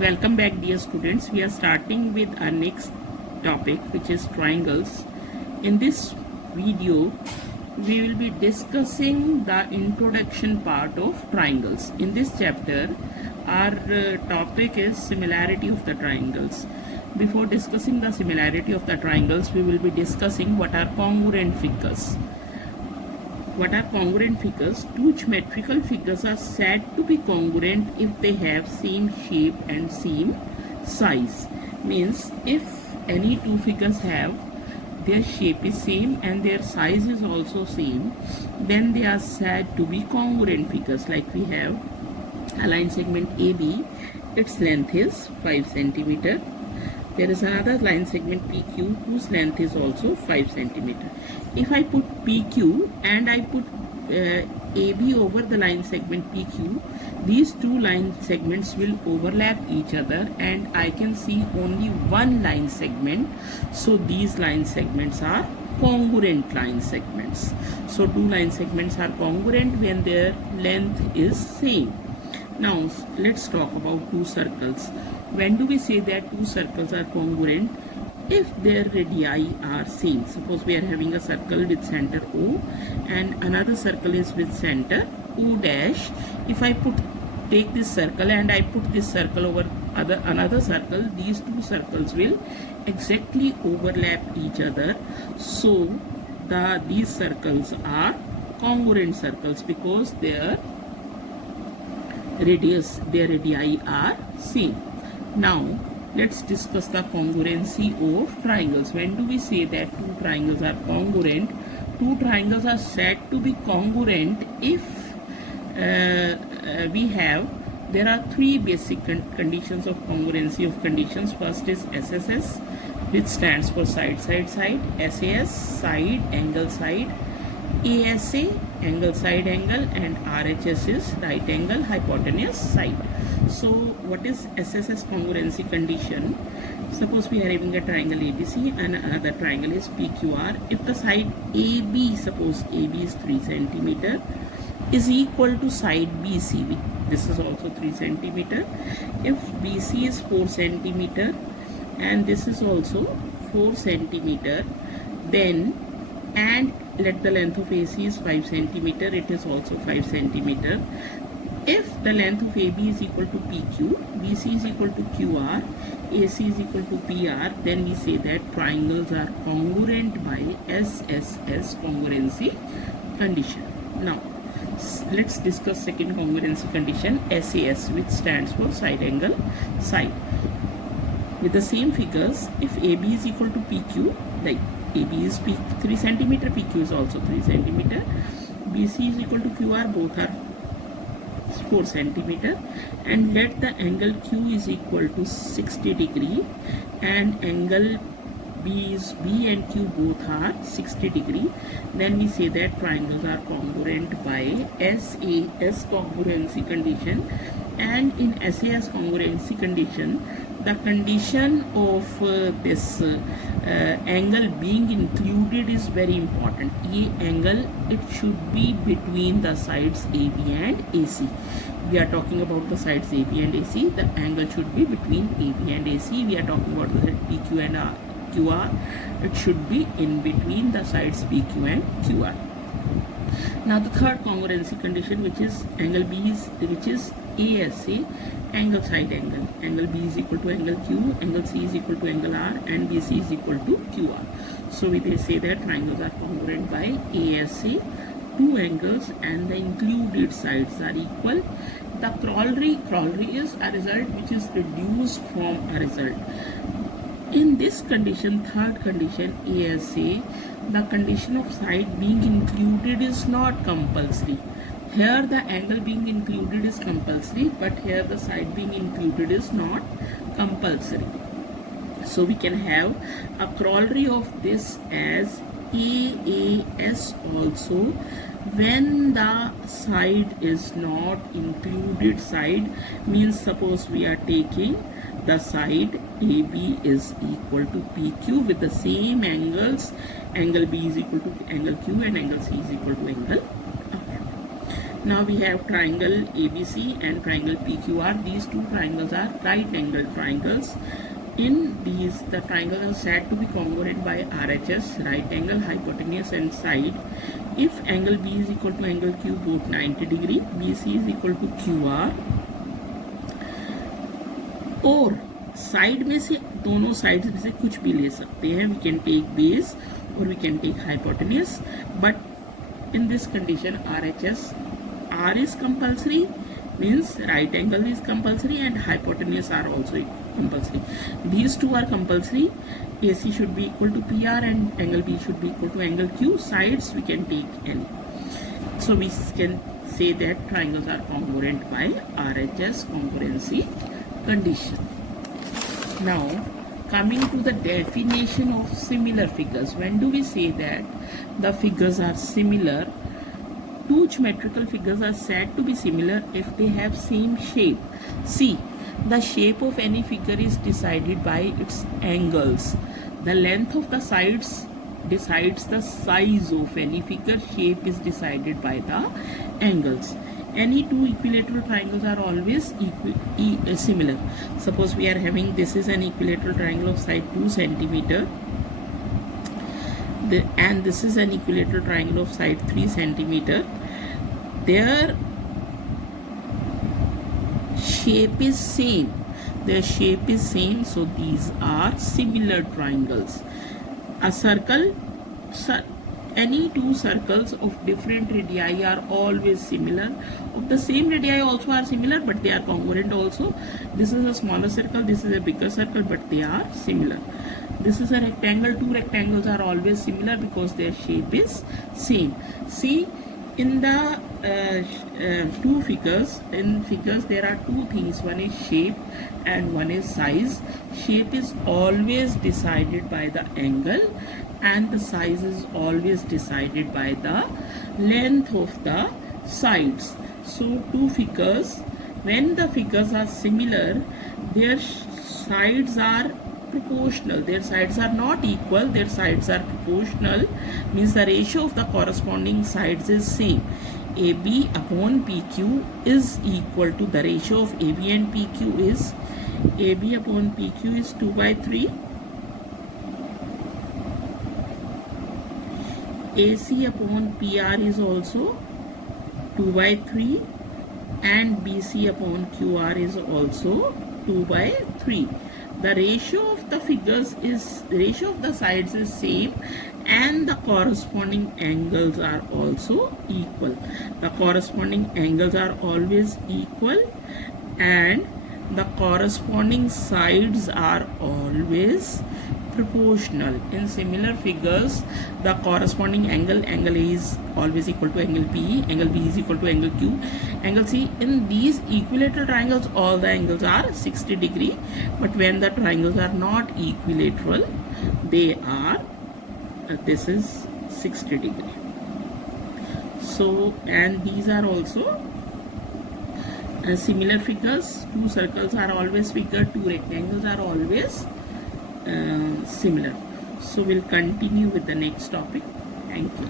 Welcome back, dear students. We are starting with our next topic, which is triangles. In this video, we will be discussing the introduction part of triangles. In this chapter, our topic is similarity of the triangles. Before discussing the similarity of the triangles, we will be discussing what are congruent figures. What are congruent figures? Two geometrical figures are said to be congruent if they have same shape and same size. Means if any two figures have their shape is same and their size is also same, then they are said to be congruent figures. Like we have a line segment AB, its length is 5 centimeter. There is another line segment PQ whose length is also 5 centimeter. If I put PQ and I put AB over the line segment PQ, these two line segments will overlap each other and I can see only one line segment. So these line segments are congruent line segments. So two line segments are congruent when their length is same. Now let's talk about two circles. When do we say that two circles are congruent? If their radii are same. Suppose we are having a circle with center O and another circle is with center O dash. If I take this circle and I put this circle over another circle, these two circles will exactly overlap each other. So these circles are congruent circles because their radii are same. Now let's discuss the congruency of triangles. When do we say that two triangles are congruent? Two triangles are said to be congruent if there are three basic conditions of congruency of conditions. First is SSS, which stands for side, side, side. SAS, side, angle, side. ASA, angle, side, angle, and RHS is right angle, hypotenuse, side. So what is SSS congruency condition? Suppose we are having a triangle ABC and another triangle is PQR. If the side AB, suppose AB is 3 centimeter, is equal to side BC, this is also 3 centimeter. If BC is 4 centimeter and this is also 4 centimeter, then and let the length of AC is 5 centimeter, it is also 5 centimeter. If the length of AB is equal to PQ, BC is equal to QR, AC is equal to PR, then we say that triangles are congruent by SSS congruency condition. Now let's discuss second congruency condition, SAS, which stands for side angle, side. With the same figures, if AB is equal to PQ, like AB is 3 centimeter, PQ is also 3 centimeter, BC is equal to QR, both are 4 centimeter, and let the angle Q is equal to 60 degree and angle B and Q both are 60 degree, then we say that triangles are congruent by SAS congruency condition. And in SAS congruency condition, the condition of this angle being included is very important. Angle, it should be between the sides AB and AC. We are talking about the sides AB and AC. The angle should be between AB and AC. We are talking about the PQ and QR. It should be in between the sides PQ and QR. Now the third congruency condition, which is angle B which is ASA, angle side angle. Angle B is equal to angle Q, angle C is equal to angle R, and BC is equal to QR. So we say that triangles are congruent by ASA, two angles and the included sides are equal. The corollary is a result which is reduced from a result. In this condition, third condition, ASA, the condition of side being included is not compulsory. Here the angle being included is compulsory, but here the side being included is not compulsory. So we can have a corollary of this as AAS also when the side is not included side, means suppose we are taking the side AB is equal to PQ with the same angles, angle B is equal to angle Q and angle C is equal to angle R. Now we have triangle ABC and triangle PQR. These two triangles are right angle triangles. In these, the triangles are said to be congruent by RHS, right angle, hypotenuse and side. If angle B is equal to angle Q both 90 degree, BC is equal to QR, और side में से दोनों side में से कुछ भी ले सकते हैं. वी कैन टेक बेस और we can take hypotenuse, but in this condition RHS, R is compulsory, means right angle is compulsory and hypotenuse are also compulsory. These two are compulsory. AC should be equal to PR and angle B should be equal to angle Q. Sides we can take any. So we can say that triangles are congruent by RHS congruency condition. Now coming to the definition of similar figures. When do we say that the figures are similar? Two geometrical figures are said to be similar if they have same shape. See, the shape of any figure is decided by its angles. The length of the sides decides the size of any figure. Shape is decided by the angles. Any two equilateral triangles are always similar. Suppose we are having, this is an equilateral triangle of side 2 centimeter, and this is an equilateral triangle of side 3 centimeter. Their shape is same. Their shape is same, so these are similar triangles. A circle, any two circles of different radii are always similar. Of the same radii also are similar, but they are congruent also. This is a smaller circle, this is a bigger circle, but they are similar. This is a rectangle. Two rectangles are always similar because their shape is same. See, in the two figures, there are two things. One is shape and one is size. Shape is always decided by the angle and the size is always decided by the length of the sides. So two figures, when the figures are similar, their sides are proportional. Their sides are not equal, their sides are proportional, means the ratio of the corresponding sides is same. AB upon PQ is equal to, the ratio of AB and PQ is, AB upon PQ is 2/3. AC upon PR is also 2/3 and BC upon QR is also 2/3. The ratio of the figures is, the ratio of the sides is same and the corresponding angles are also equal. The corresponding angles are always equal and the corresponding sides are always proportional. In similar figures, the corresponding angle A is always equal to angle B, angle B is equal to angle Q, angle C. In these equilateral triangles, all the angles are 60 degree, but when the triangles are not equilateral, they are, this is 60 degree. So, and these are also similar figures. Two circles are always bigger, two rectangles are always similar. So we'll continue with the next topic. Thank you.